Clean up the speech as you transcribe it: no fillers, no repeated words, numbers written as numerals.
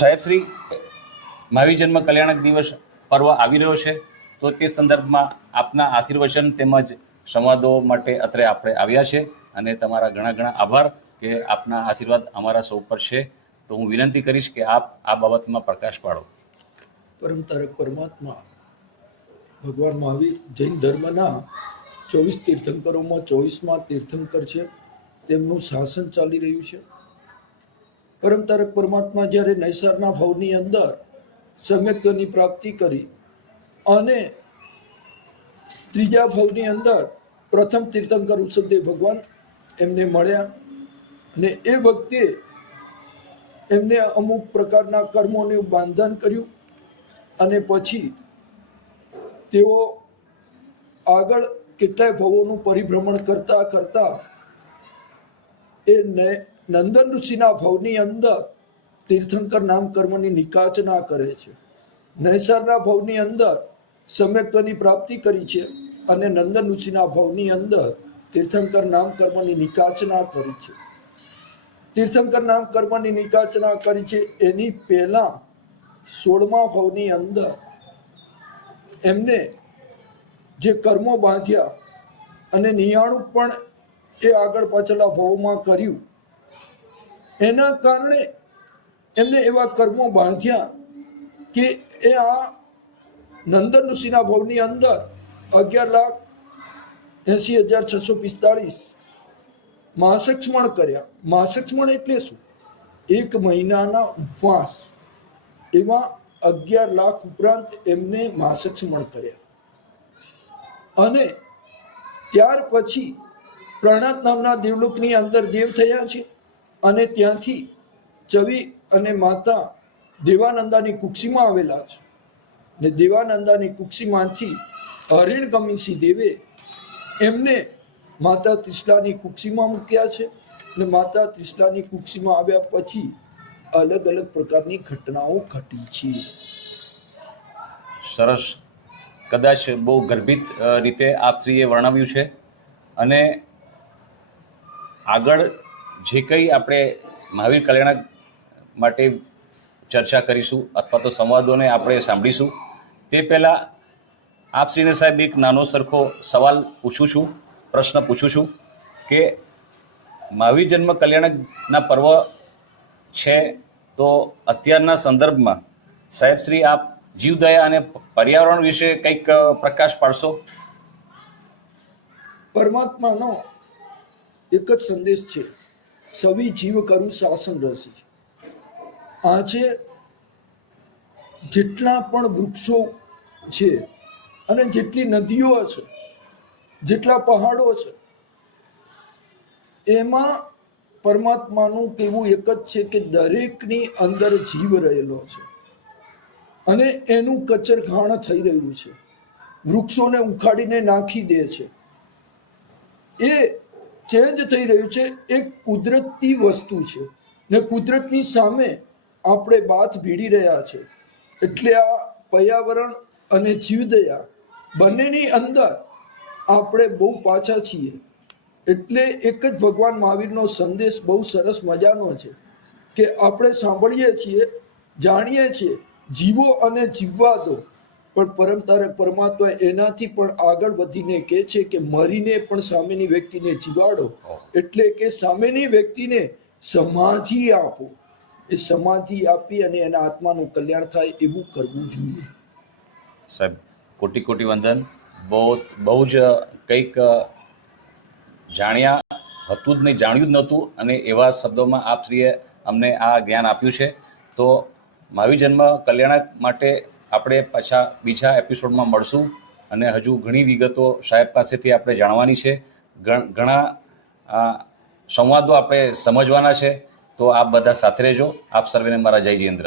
સાહેબ શ્રી મહાવીર જન્મ કલ્યાણક દિવસ પર્વ આવી રહ્યો છે, તો તે સંદર્ભમાં આપના આશીર્વચન તેમજ સંવાદો માટે અત્રે આપણે આવ્યા છે અને તમારા ઘણા ઘણા આભાર કે આપના આશીર્વાદ અમારા સૌ પર છે. તો હું વિનંતી કરીશ કે આપ આ બાબતમાં પ્રકાશ પાડો. પરમ તારક પરમાત્મા ભગવાન મહાવીર જૈન ધર્મના 24 તીર્થંકરોમાં 24મા તીર્થંકર છે. તેમનું શાસન ચાલી રહ્યું છે. પરમ તારક પરમાત્મા જ્યારે નૈસારના ભાવની અંદર સમ્યક્ત્વની પ્રાપ્તિ કરી અને ત્રીજા ભાવની અંદર પ્રથમ તીર્થંકર ઋષભદેવ ભગવાન એમને મળ્યા ને એ વખતે એમને અમુક પ્રકારના કર્મોનું બંધન કર્યું અને પછી તેઓ આગળ કેટલાય ભવોનું પરિભ્રમણ કરતા કરતા એ નંદન ઋષિના ભવની અંદર તીર્થંકર નામ કર્મની નિકાચના કરે છે. નૈસારના ભવની અંદર સમ્યક્ત્વની પ્રાપ્તિ કરી છે અને નંદન ઋષિના ભવની અંદર તીર્થંકર નામ કર્મની નિકાચના કરી છે. તીર્થંકર નામ કર્મની નિકાચના કરી છે એની પહેલા 16મા ભવની અંદર એમને જે કર્મો બાંધ્યા અને નિયાણું પણ એ આગળ પાછળના ભવમાં કર્યું, એના કારણે એમને એવા કર્મો બાંધ્યા કે એ આ નંદન ઋષિના ભવની અંદર 11,80,645 માસક્ષમણ કર્યા. માસક્ષમણ એટલે શું? 1 મહિનાના ઉપવાસ. એમાં 11 લાખ ઉપરાંત એમને માસક્ષમણ કર્યા અને ત્યાર પછી પ્રણાત નામના દેવલોકની અંદર દેવ થયા છે અને ત્યાંથી ચવી અને માતા દેવાનંદાની કુક્ષીમાં આવેલા છે ને દેવાનંદાની કુક્ષીમાંથી હરિણગમીસી દેવે એમને માતા ત્રિશલાની કુક્ષીમાં મૂક્યા છે ને માતા ત્રિશલાની કુક્ષીમાં આવ્યા પછી અલગ અલગ પ્રકારની ઘટનાઓ ઘટી છે. સરસ. કદાચ બહુ ગર્ભિત રીતે આપશ્રીએ વર્ણવ્યું છે અને આગળ જે કંઈ આપણે મહાવીર કલ્યાણક માટે ચર્ચા કરીશું અથવા તો સંવાદોને આપણે સાંભળીશું તે પહેલાં આપશ્રીને સાહેબ એક નાનો સરખો સવાલ પૂછું છું, પ્રશ્ન પૂછું છું કે મહાવીર જન્મ કલ્યાણકના પર્વ છે તો અત્યારના સંદર્ભમાં સાહેબ શ્રી આપ જીવદયા અને પર્યાવરણ વિશે કંઈક પ્રકાશ પાડશો? પરમાત્માનો એક જ સંદેશ છે, સવી જીવ કરું શાસન રસી. આજે જેટલા પણ વૃક્ષો છે અને જેટલી નદીઓ છે, જેટલા પહાડો છે, એમાં પરમાત્માનું કહેવું એક જ છે કે દરેકની અંદર જીવ રહેલો છે અને એનું કચરઘાણ થઈ રહ્યું છે. વૃક્ષોને ઉખાડીને નાખી દે છે. એ ચેન્જ થઈ રહ્યું છે. એક કુદરતી વસ્તુ છે ને કુદરતની સામે આપણે બાથ ભીડી રહ્યા છે. એટલે આ પર્યાવરણ અને જીવદયા બંનેની અંદર આપણે બહુ પાછા છીએ. એટલે એક જ ભગવાન મહાવીરનો સંદેશ બહુ સરસ મજાનો છે કે આપણે સાંભળીએ છીએ, જાણીએ છીએ, જીવો અને જીવવા દો, પણ પરમ તારક પરમાત્મા એનાથી પણ આગળ વધીને કહે છે કે મરીને પણ સામેની વ્યક્તિને જીવાડો. એટલે કે સામેની વ્યક્તિને સમાધિ આપો. એ સમાધિ આપી અને એના આત્માનું કલ્યાણ થાય એવું કરવું જોઈએ. સાહેબ કોટી કોટી વંદન. બહુ જ કંઈક જાણ્યા હતું જ નહીં, જાણ્યું જ નહોતું અને એવા શબ્દોમાં આપશ્રીએ અમને આ જ્ઞાન આપ્યું છે. તો મહાવીર જન્મ કલ્યાણક માટે આપણે પાછા બીજા એપિસોડમાં મળશું અને હજુ ઘણી વિગતો સાહેબ પાસેથી આપણે જાણવાની છે, ઘણા સંવાદો આપણે સમજવાના છે. તો આપ બધા સાથે રહેજો. આપ સર્વેને મારા જય જયેન્દ્ર.